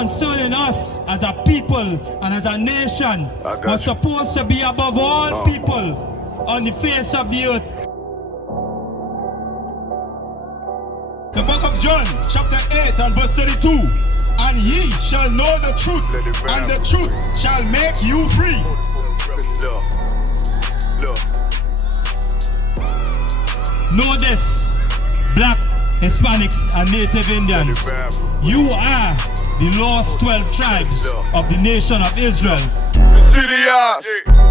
concerning us as a people and as a nation was supposed to be above all people on the face of the earth. The book of John, chapter 8 and verse 32. And ye shall know the truth, and the truth shall make you free. Know this, black, Hispanics, and Native Indians. You are the lost 12 tribes of the nation of Israel. See the eyes,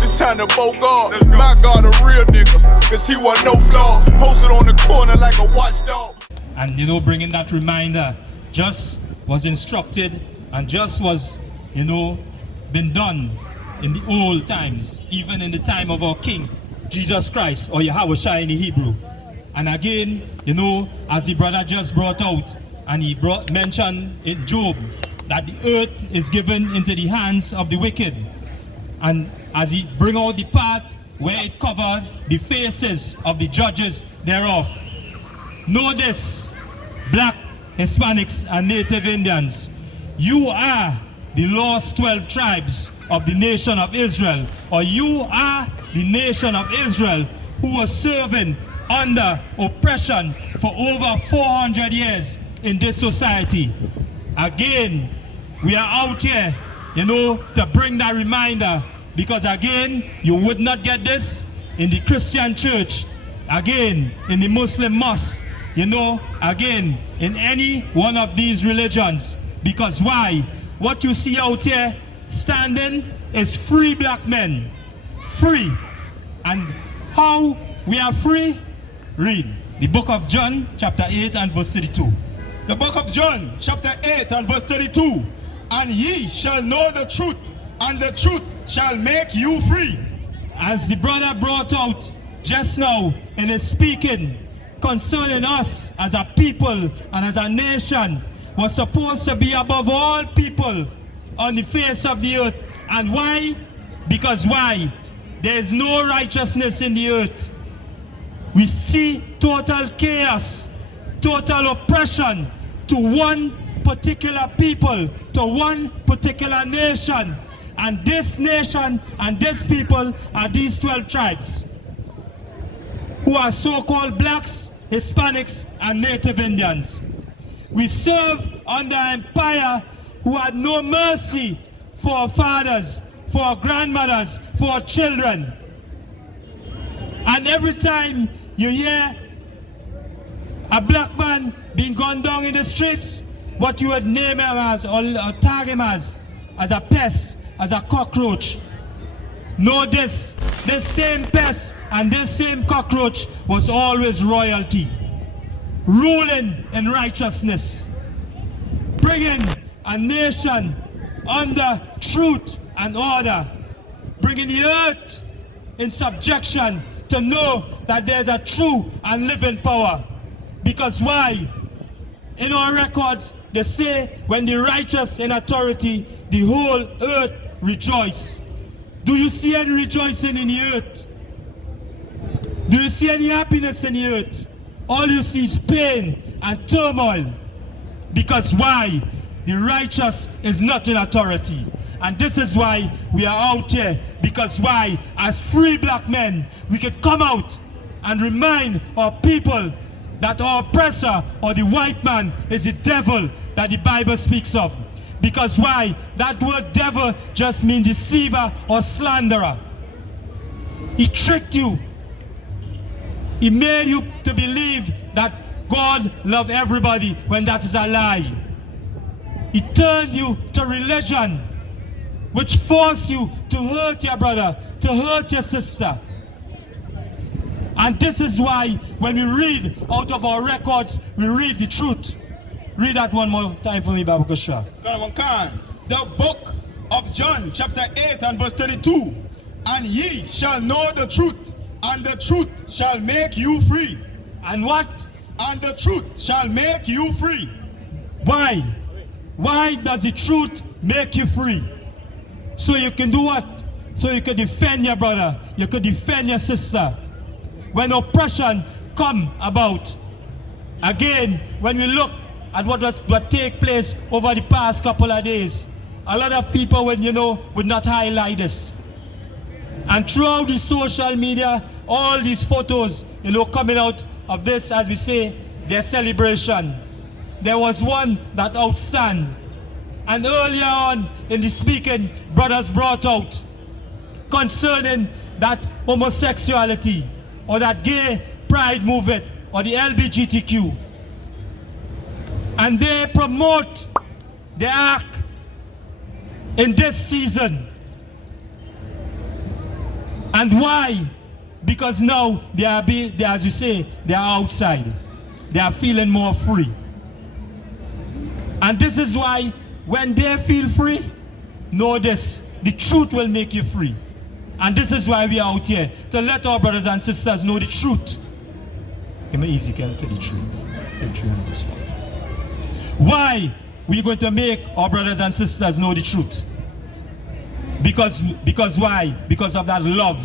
it's time to vote God. My God, a real nigga, cause he wasn't no flaw. Posted on the corner like a watchdog. And you know, bringing that reminder, just was instructed and just was, you know, been done in the old times, even in the time of our King, Jesus Christ, or YAHANNA in the Hebrew. And again, you know, as the brother just brought out, and he mentioned in Job, that the earth is given into the hands of the wicked. And as he bring out the part where it covered the faces of the judges thereof. Know this, black, Hispanics, and Native Indians. You are the lost 12 tribes of the nation of Israel, or you are the nation of Israel who was serving under oppression for over 400 years in this society. Again, we are out here, you know, to bring that reminder, because again, you would not get this in the Christian church, again, in the Muslim mosque, you know, again, in any one of these religions. Because why? What you see out here standing is free black men. Free. And how we are free? Read the book of John, chapter 8 and verse 32. The book of John, chapter 8 and verse 32. And ye shall know the truth, and the truth shall make you free. As the brother brought out just now in his speaking concerning us as a people and as a nation, was supposed to be above all people on the face of the earth. And why? Because why? There is no righteousness in the earth. We see total chaos, total oppression to one particular people, to one particular nation. And this nation and this people are these 12 tribes who are so-called blacks, Hispanics, and Native Indians. We serve under an empire who had no mercy for our fathers, for our grandmothers, for our children. And every time you hear a black man being gunned down in the streets, what you would name him as, or tag him as a pest, as a cockroach. Know this same pest and this same cockroach was always royalty, ruling in righteousness, bringing a nation under truth and order, bringing the earth in subjection to know that there's a true and living power. Because why? In our records, they say when the righteous in authority, the whole earth rejoice. Do you see any rejoicing in the earth? Do you see any happiness in the earth? All you see is pain and turmoil. Because why? The righteous is not in authority. And this is why we are out here. Because why? As free black men, we could come out and remind our people that our oppressor or the white man is the devil that the Bible speaks of. Because why? That word devil just means deceiver or slanderer. He tricked you. He made you to believe that God loves everybody when that is a lie. He turned you to religion, which forced you to hurt your brother, to hurt your sister. And this is why when we read out of our records, we read the truth. Read that one more time for me, Babu Kushra. The book of John, chapter 8 and verse 32. And ye shall know the truth, and the truth shall make you free. And what? And the truth shall make you free. Why? Why does the truth make you free? So you can do what? So you can defend your brother, you can defend your sister. When oppression come about, again, when we look at what take place over the past couple of days, a lot of people would not highlight this. And throughout the social media, all these photos, coming out of this, as we say, their celebration. There was one that outstand. And earlier on in the speaking, brothers brought out concerning that homosexuality or that gay pride movement or the LGBTQ. And they promote the act in this season. And why? Because now they are as you say, they are outside. They are feeling more free. And this is why when they feel free, know this, the truth will make you free. And this is why we are out here, to let our brothers and sisters know the truth. Give me Ezekiel to the truth. Why we're going to make our brothers and sisters know the truth? Because why? Because of that love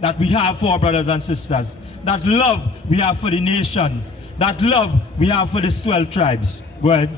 that we have for our brothers and sisters. That love we have for the nation. That love we have for the 12 tribes. Go ahead.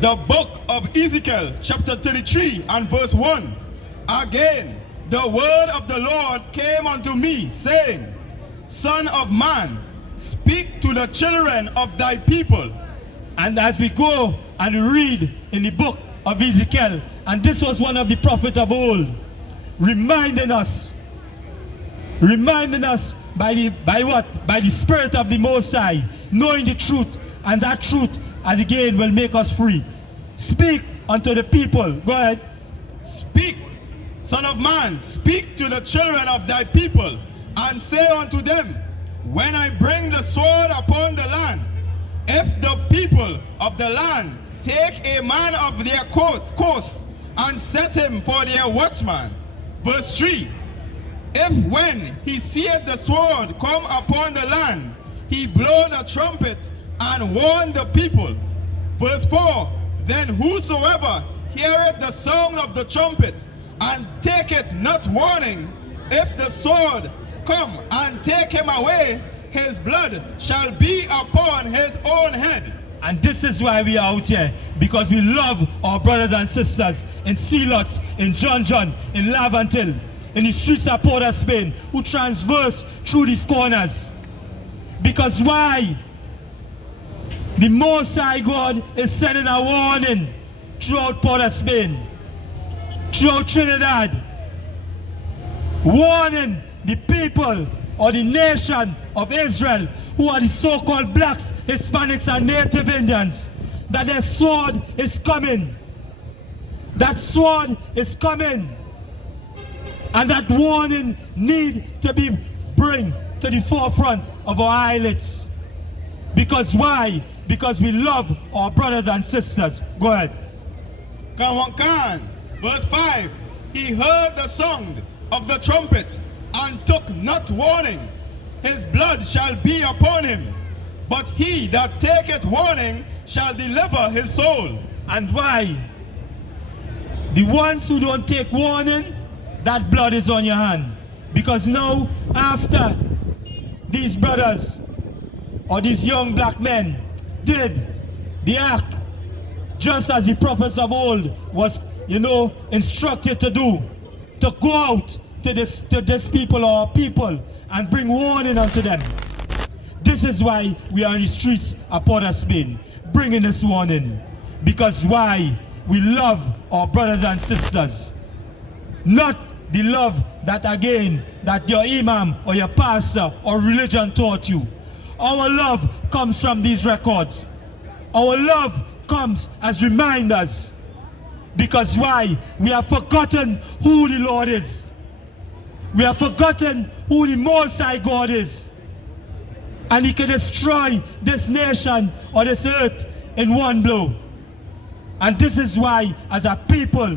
The book of Ezekiel, chapter 33 and verse 1. Again, the word of the Lord came unto me, saying, Son of man, speak to the children of thy people. And as we go and read in the book of Ezekiel, and this was one of the prophets of old, reminding us by what? By the Spirit of the Most High, knowing the truth, and that truth, as again, will make us free. Speak unto the people. Go ahead. Speak, Son of man, speak to the children of thy people, and say unto them, when I bring the sword upon the land, if the people of the land take a man of their coast and set him for their watchman. Verse 3. If when he seeth the sword come upon the land, he blow the trumpet and warn the people. Verse 4. Then whosoever heareth the sound of the trumpet and taketh not warning, if the sword come and take him away, his blood shall be upon his own head. And this is why we are out here, because we love our brothers and sisters in Sealots, in John, in Lavantil, in the streets of Port of Spain, who transverse through these corners. Because why? The Most High God is sending a warning throughout Port of Spain, throughout Trinidad, warning the people or the nation of Israel, who are the so-called blacks, Hispanics, and Native Indians, that their sword is coming. That sword is coming. And that warning need to be bring to the forefront of our eyelids. Because why? Because we love our brothers and sisters. Go ahead. Verse 5. He heard the sound of the trumpet and took not warning. His blood shall be upon him. But he that taketh warning shall deliver his soul. And why? The ones who don't take warning, that blood is on your hand. Because now, after these brothers or these young black men did the act just as the prophets of old was, instructed to do, to go out to this people or people and bring warning unto them. This is why we are in the streets of Port of Spain, bringing this warning. Because why? We love our brothers and sisters. Not the love that your imam or your pastor or religion taught you. Our love comes from these records. Our love comes as reminders. Because why? We have forgotten who the Lord is. We have forgotten who the Most High God is. And He can destroy this nation or this earth in one blow. And this is why, as a people,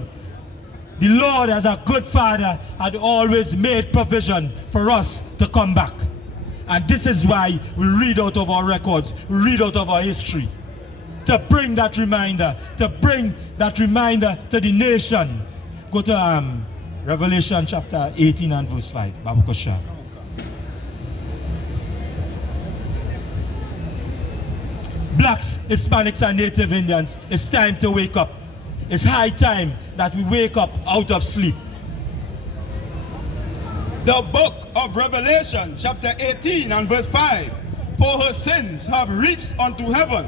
the Lord, as a good Father, had always made provision for us to come back. And this is why we read out of our records, we read out of our history, to bring that reminder, to the nation. Go to Revelation chapter 18 and verse 5. Babu Kosha. Blacks, Hispanics, and Native Indians, it's time to wake up. It's high time that we wake up out of sleep. The book of Revelation, chapter 18 and verse 5. For her sins have reached unto heaven,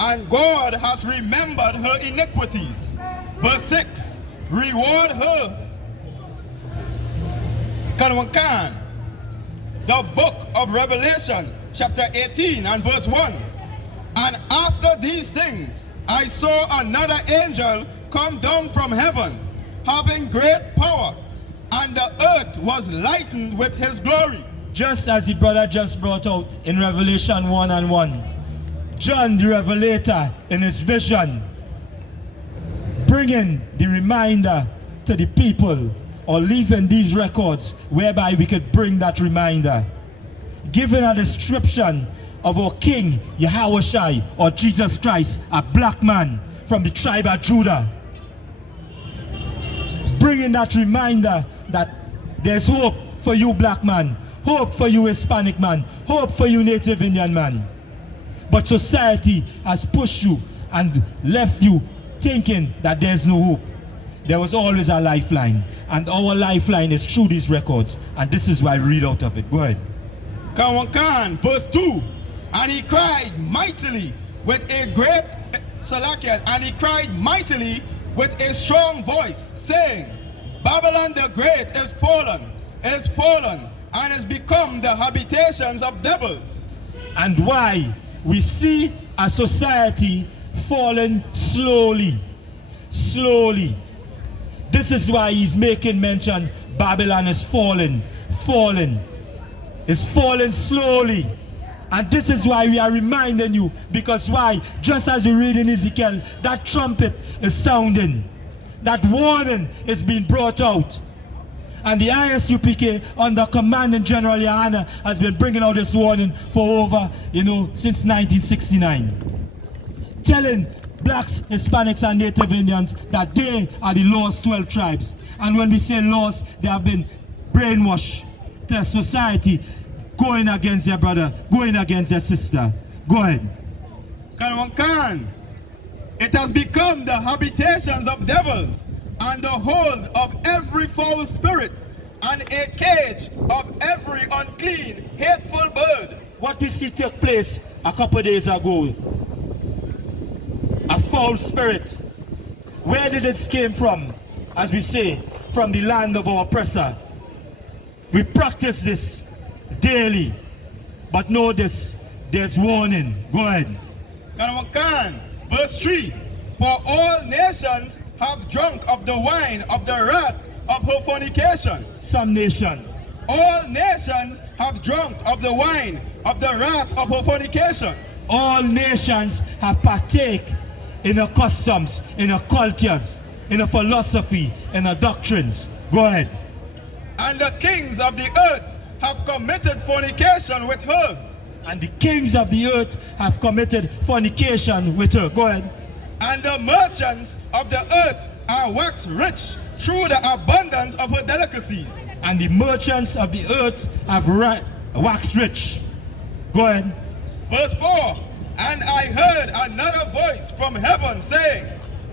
and God hath remembered her iniquities. Verse 6. Reward her. Kanwakan. The book of Revelation, chapter 18 and verse 1. And after these things, I saw another angel come down from heaven, having great power, and the earth was lightened with his glory. Just as the brother just brought out in Revelation 1 and 1, John the Revelator in his vision, bringing the reminder to the people, or leaving these records whereby we could bring that reminder, giving a description of our King Yahawashi, or Jesus Christ, a black man from the tribe of Judah, bringing that reminder that there's hope for you black man, hope for you Hispanic man, hope for you Native Indian man. But society has pushed you and left you thinking that there's no hope. There was always a lifeline, and our lifeline is through these records, and this is why I read out of it. Go ahead. Kawankan, verse 2. And he cried mightily with a great Salakia, and he cried mightily with a strong voice, saying, Babylon the Great is fallen, and is become the habitations of devils. And why we see a society falling slowly. This is why he's making mention Babylon is falling. It's falling slowly. And this is why we are reminding you, because why? Just as you read in Ezekiel, that trumpet is sounding. That warning is being brought out. And the I.S.U.P.K. under Commanding General YAHANNA has been bringing out this warning for over, since 1969. Telling blacks, Hispanics, and Native Indians that they are the lost 12 tribes. And when we say lost, they have been brainwashed to society, going against their brother, going against their sister. Go ahead. Kanwankan. It has become the habitations of devils, and the hold of every foul spirit, and a cage of every unclean, hateful bird. What we see took place a couple of days ago. A foul spirit. Where did it came from? As we say, from the land of our oppressor. We practice this daily. But know this, there's warning. Go ahead. Kanwakan, verse 3. For all nations have drunk of the wine of the wrath of her fornication. Some nations. All nations have drunk of the wine of the wrath of her fornication. All nations have partake in her customs, in her cultures, in her philosophy, in her doctrines. Go ahead. And the kings of the earth have committed fornication with her. And the kings of the earth have committed fornication with her. Go ahead. And the merchants of the earth are waxed rich through the abundance of her delicacies. And the merchants of the earth have waxed rich. Go ahead. Verse 4. And I heard another voice from heaven saying,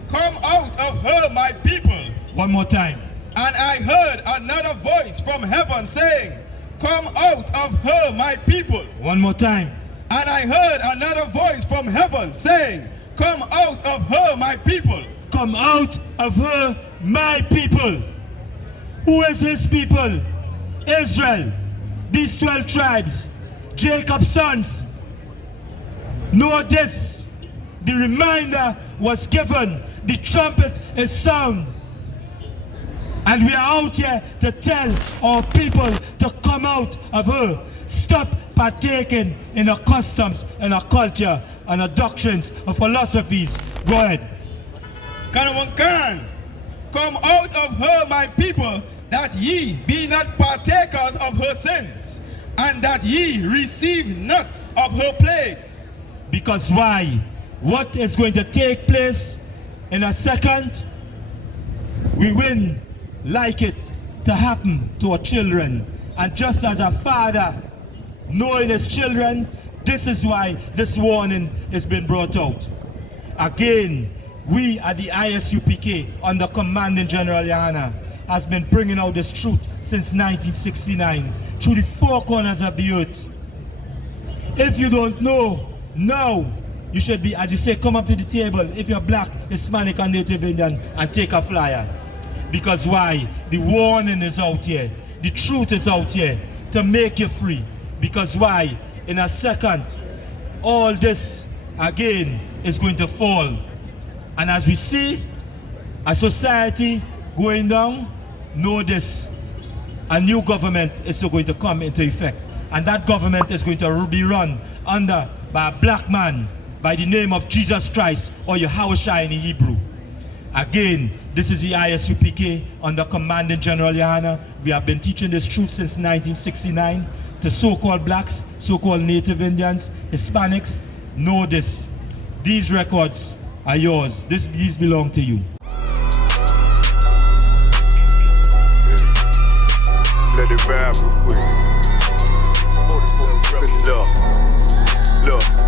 Come out of her, my people. One more time. And I heard another voice from heaven saying, Come out of her, my people. One more time. And I heard another voice from heaven saying, Come out of her, my people. Come out of her, my people. Who is his people? Israel. These 12 tribes. Jacob's sons. Know this. The reminder was given. The trumpet is sound. And we are out here to tell our people to come out of her. Stop partaking in her customs and her culture and her doctrines, her philosophies. Go ahead. Kanwankan, come out of her, my people, that ye be not partakers of her sins, and that ye receive not of her plagues. Because why? What is going to take place in a second? We will like it to happen to our children. And just as a father, knowing his children, This is why this warning has been brought out. Again, we at the I.S.U.P.K under Commanding General YAHANNA has been bringing out this truth since 1969 through the four corners of the earth. If you don't know, now you should be, as you say, come up to the table if you're black, Hispanic and Native Indian and take a flyer. Because why? The warning is out here. The truth is out here to make you free. Because why? In a second, all this again is going to fall. And as we see a society going down, know this, a new government is going to come into effect. And that government is going to be run by a black man by the name of Jesus Christ, or Yahushua in Hebrew. Again, this is the I.S.U.P.K under Commanding General YAHANNA. We have been teaching this truth since 1969 to so-called blacks, so-called Native Indians, Hispanics. Know this. These records are yours. These belong to you. Let it rap real quick. Look.